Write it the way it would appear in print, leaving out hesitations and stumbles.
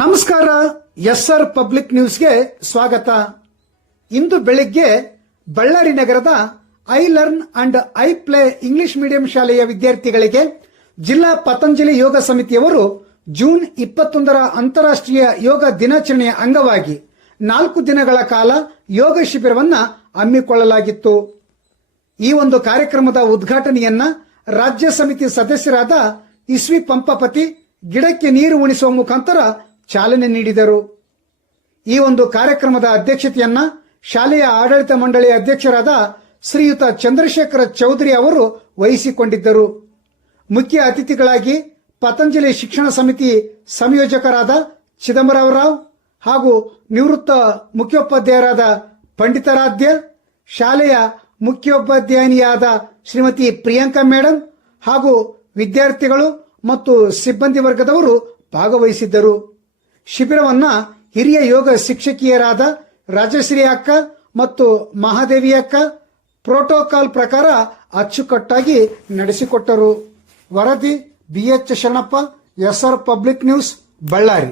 ನಮಸ್ಕಾರ. S R public ನ್ಯೂಸ್ಗೆ ಸ್ವಾಗತ. ಇಂದು ಬೆಳಿಗ್ಗೆ ಬಳ್ಳಾರಿ ನಗರದ I learn and I play English medium ಶಾಲೆಯ ವಿದ್ಯಾರ್ಥಿಗಳಿಗೆ ಜಿಲ್ಲಾ ಪತಂಜಲಿ ಯೋಗ ಸಮಿತಿಯವರು ಜೂನ್ 21ರ ಅಂತಾರಾಷ್ಟ್ರೀಯ ಯೋಗ ದಿನಾಚರಣೆಯ ಅಂಗವಾಗಿ 4 ದಿನಗಳ ಕಾಲ ಯೋಗ ಶಿಬಿರವನ್ನು ಹಮ್ಮಿಕೊಳ್ಳಲಾಗಿತ್ತು. ಈ ಒಂದು ಕಾರ್ಯಕ್ರಮದ ಉದ್ಘಾಟನೆಯನ್ನ ರಾಜ್ಯ ಸಮಿತಿ ಸದಸ್ಯರಾದ ಇಸ್ವಿ ಪಂಪಪತಿ ಗಿಡಕ್ಕೆ ನೀರು ಉಣಿಸುವ ಮುಖಾಂತರ ಚಾಲನೆ ನೀಡಿದರು. ಈ ಒಂದು ಕಾರ್ಯಕ್ರಮದ ಅಧ್ಯಕ್ಷತೆಯನ್ನ ಶಾಲೆಯ ಆಡಳಿತ ಮಂಡಳಿ ಅಧ್ಯಕ್ಷರಾದ ಶ್ರೀಯುತ ಚಂದ್ರಶೇಖರ ಚೌಧರಿ ಅವರು ವಹಿಸಿಕೊಂಡಿದ್ದರು. ಮುಖ್ಯ ಅತಿಥಿಗಳಾಗಿ ಪತಂಜಲಿ ಶಿಕ್ಷಣ ಸಮಿತಿ ಸಂಯೋಜಕರಾದ ಚಿದಂಬರರಾವ್ ಹಾಗೂ ನಿವೃತ್ತ ಮುಖ್ಯೋಪಾಧ್ಯಾಯರಾದ ಪಂಡಿತಾರಾಧ್ಯ, ಶಾಲೆಯ ಮುಖ್ಯೋಪಾಧ್ಯಾಯಿನಿಯಾದ ಶ್ರೀಮತಿ ಪ್ರಿಯಾಂಕಾ ಮೇಡಂ ಹಾಗೂ ವಿದ್ಯಾರ್ಥಿಗಳು ಮತ್ತು ಸಿಬ್ಬಂದಿ ವರ್ಗದವರು ಭಾಗವಹಿಸಿದ್ದರು. ಶಿಬಿರವನ್ನ ಹಿರಿಯ ಯೋಗ ಶಿಕ್ಷಕಿಯರಾದ ರಾಜಶ್ರೀ ಅಕ್ಕ ಮತ್ತು ಮಹಾದೇವಿ ಅಕ್ಕ ಪ್ರೋಟೋಕಾಲ್ ಪ್ರಕಾರ ಅಚ್ಚುಕಟ್ಟಾಗಿ ನಡೆಸಿಕೊಟ್ಟರು. ವರದಿ BH Sharanappa, SR public news, Ballari.